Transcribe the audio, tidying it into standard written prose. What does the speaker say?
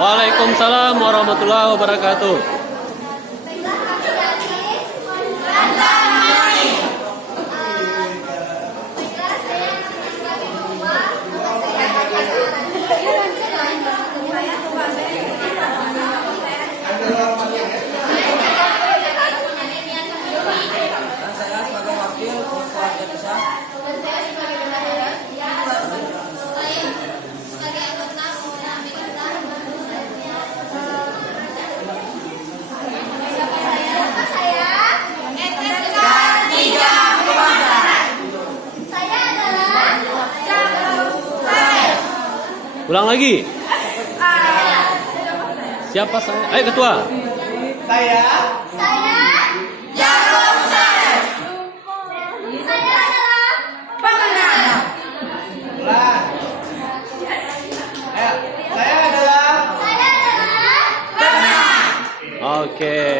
Waalaikumsalam warahmatullahi wabarakatuh. Saya sebagai wakil keluarga besar. Dan saya sebagai bendahara. Saya sebagai anggota Muslim besar. Siapa saya? SSK 3 Pemasaran. Saya adalah Cakep. Ulang lagi. Siapa saya? Ayo ketua. Saya Jarum Sales. Saya adalah pemenang. Bulan. Saya adalah Saya adalah pemenang. Oke.